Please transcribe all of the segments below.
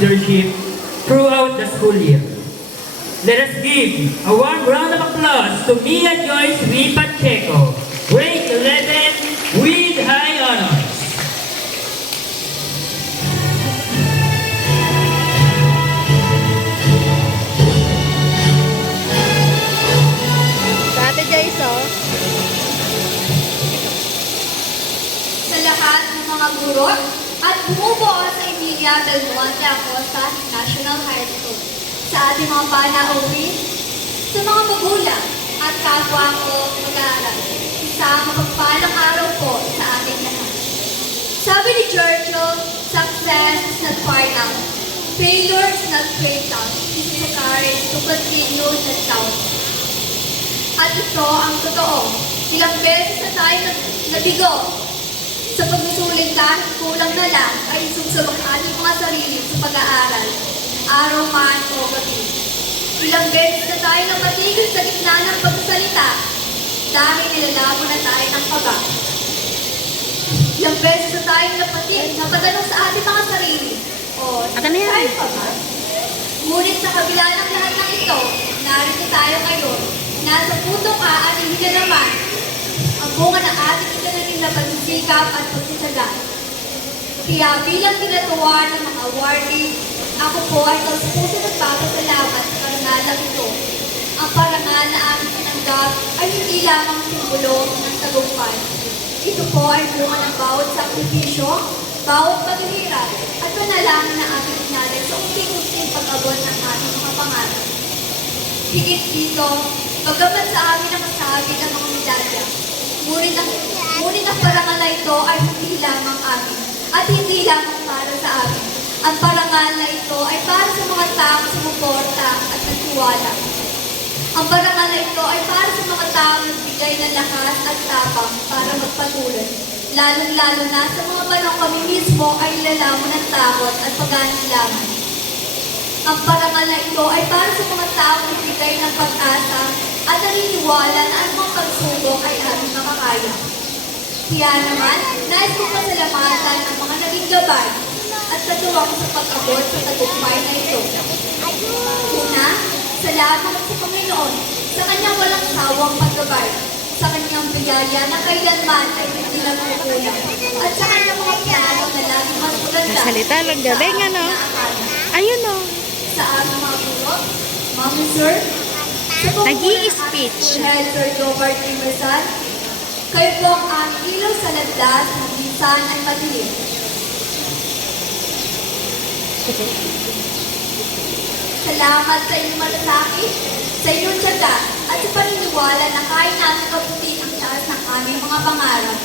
leadership throughout the school year. Let us give a warm round of applause to Mia Joyce V. Pacheco, grade 11 with high honors. Sa Ate Joyce, oh. Sa lahat ng mga guro at bumubuo sa Emilia Belmonte Acosta National High School, sa ating mga panauhin, sa mga magulang at kapwa ko mag-aaral, isang mapagpalang araw po sa ating lahat. Sabi ni Churchill, success is not final, failure is not fatal, it is a courage to continue the count. At ito ang totoo, ilang beses na tayo nabigo sa pagsusulit kahit kulang na lang ay isusog ang ating mga sarili sa pag-aaral, araw man o gabi. Ilang beses na tayo nang matigil sa gitna ng pagsasalita dahil nilalaman na tayo ng kaba. Ilang beses na tayo napatanong sa ating mga sarili, o tayo pa ba? Ngunit sa kabila ng lahat ng ito, narito tayo ngayon, nasa puto ka at hindi ka naman ang bunga ng ating itinagin na pagsisikap at pagtitsaga. Kaya bilang pinatuwa ng mga awardee, ako po ay puso nagpapasalamat sa parangalang ito. Ang parangal na aming tinanggap ay hindi lamang simbolo ng tagumpay. Ito po ay bunga ng bawat sakripisyo, bawat paghihirap, at panalangin na aming inalay sa unting-unting pag-abot ng aming mga pangarap. Higit dito, bagamat sa amin ang masabi ng mga medalya, ngunit ang parangal na ito ay hindi lamang amin at hindi lamang para sa amin. Ang parangal na ito ay para sa mga taong sumuporta at nagtiwala. Ang parangal na ito ay para sa mga taong nagbigay ng lakas at tapang para magpatuloy. Lalong-lalo na sa mga panahon kami mismo ay nilalamon ng takot at pag-anilaman. Ang parangal na ito ay para sa mga taong nagbigay ng pag-asa at naniniwala na ang mga pagsubok ay aming makakaya. Kaya naman, nais kong pasalamatan ang mga naging gabay at katuwang sa pag-abot sa tagumpay na ito. Una, salamat sa Panginoon sa kanyang walang sawang paggabay, sa kanyang biyaya na kailanman ay hindi nagkukulang, at sa kanyang mga plano na lagi mas maganda. Nasalita lang galing, ano? Ayun, oh. Sa aming mga guro, Mami Sir, sa Nag-i-speech. Sir Robert Emerson, kayo po ang aming ilaw sa landas na minsan ay madilim. Salamat sa inyong malasakit, sa inyong tiyaga, at sa paniniwala na kaya namin kabutin ang taas ng aming mga pangarap.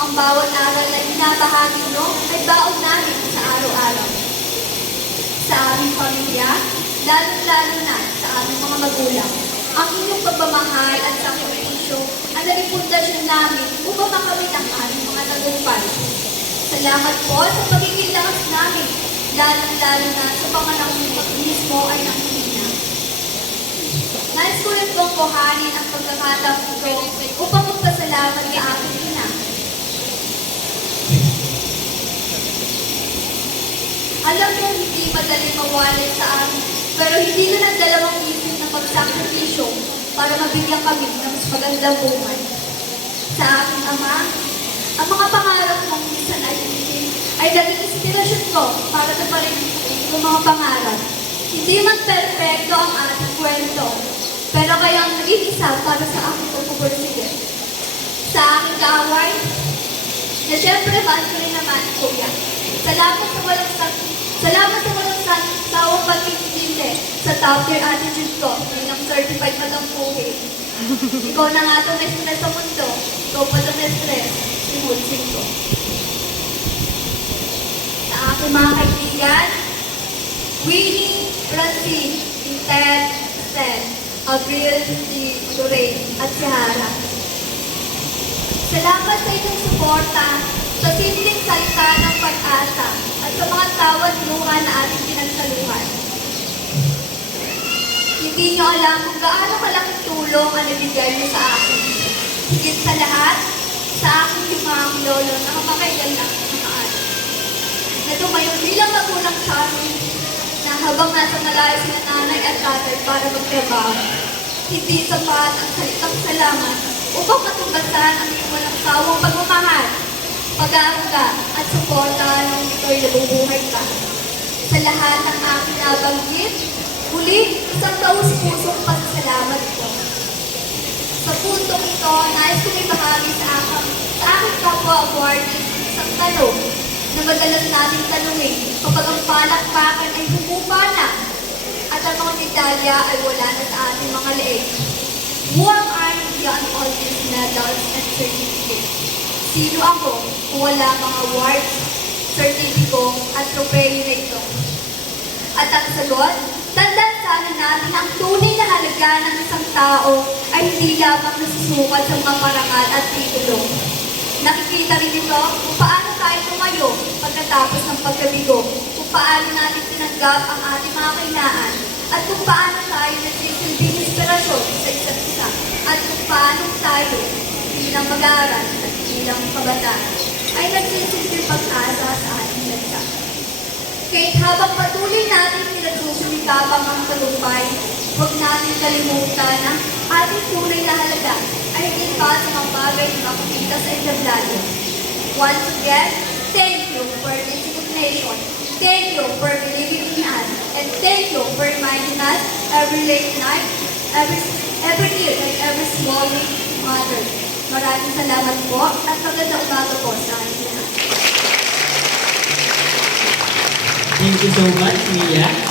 Ang bawat aral na binabahagi nyo ay baon namin sa araw-araw. Sa aming pamilya, lalo-lalo na sa aming mga magulang, ang inyong pagmamahal at sakripisyo ang naging pundasyon namin upang makamit ang aming mga tagumpay. Salamat po sa pagiging lakas namin, lalo-lalo na sa panganang mismo ay nanghihina. Nais ko rin pong kuhanin ang pagkakataong ito upang magpasalamat kay aking ina. Alam mo, hindi madali mawalay sa amin, pero hindi na ng dalawang isip na pagsakripisyo para mabigyan kami ng mas magandang buhay. Sa aking ama, ang mga pangarap mong minsan ay naging inspirasyon ko para taparin ang mga pangarap. Hindi man perfecto ang ating kwento, pero kayang naging isa para sa aking pagpupursige. Sa aking kaaway, na syempre mahal ko rin naman, Kuya. Salamat sa walang sawang pagkikintindi sa top tier attitude ko bilang certified magampuhin. Ikaw na nga itong stress sa mundo, ikaw pa itong stress, simulsing ko. Sa aking mga kaibigan, Winnie, Francine, Ted, Stel, Avril, Lorraine, at si Hara. Salamat sa inyong suporta, sa simpleng salita ng pag-asa, at sa mga tawad luha na ating pinagsaluhan. Hindi nyo alam kung gaano kalaking tulong ang nabigay nyo sa akin. Higit sa lahat, sa aking limang lolo na kamakailan lang na maan. Na tumayo bilang magulang sa amin habang nasa malayo sina nanay at tatay para magtrabaho. Hindi sapat ang salitang salamat upang matubasan ang iyong walang sawang pagmamahal, pag-aangga at suporta nung ito'y nabubuhay pa. Sa lahat ng aking nabanggit, muli isang taus-pusong pasasalamat ko. Sa puntong ito, nais kong ibahagi sa aking kapwa awardees isang tanong na madalas nating tanungin kapag ang palakpakan ay humupa na at ang mga medalya ay wala na sa ating mga leeg. Who am I beyond all these medals and certificates? Sino ako kung wala mga awards, sertipiko at tropeyo na ito? At ang sagot, tandaan sana natin ang tunay na halaga ng isang tao ay hindi lamang nasusukat sa mga parangal at titulo. Nakikita rin ito kung paano tayo tumayo pagkatapos ng pagkabigo, kung paano natin tinanggap ang ating mga kahinaan, at kung paano tayo nagsisilbing inspirasyon sa isa't isa, at kung paano tayo bilang mag-aaral at bilang kabataan ay nagsisilbing pag-asa sa ating bansa. Kahit habang patuloy natin pinagsusumikapang ang talumpay, huwag natin kalimutan na ating tunay na halaga ay hindi pa sa mga bagay na makikita sa entablado. Once again, thank you for this recognition. Thank you for believing in us. And thank you for reminding us every late night, every year, and every small thing matters. Maraming salamat po at magandang umaga po sa ating lahat. Thank you so much, Mia.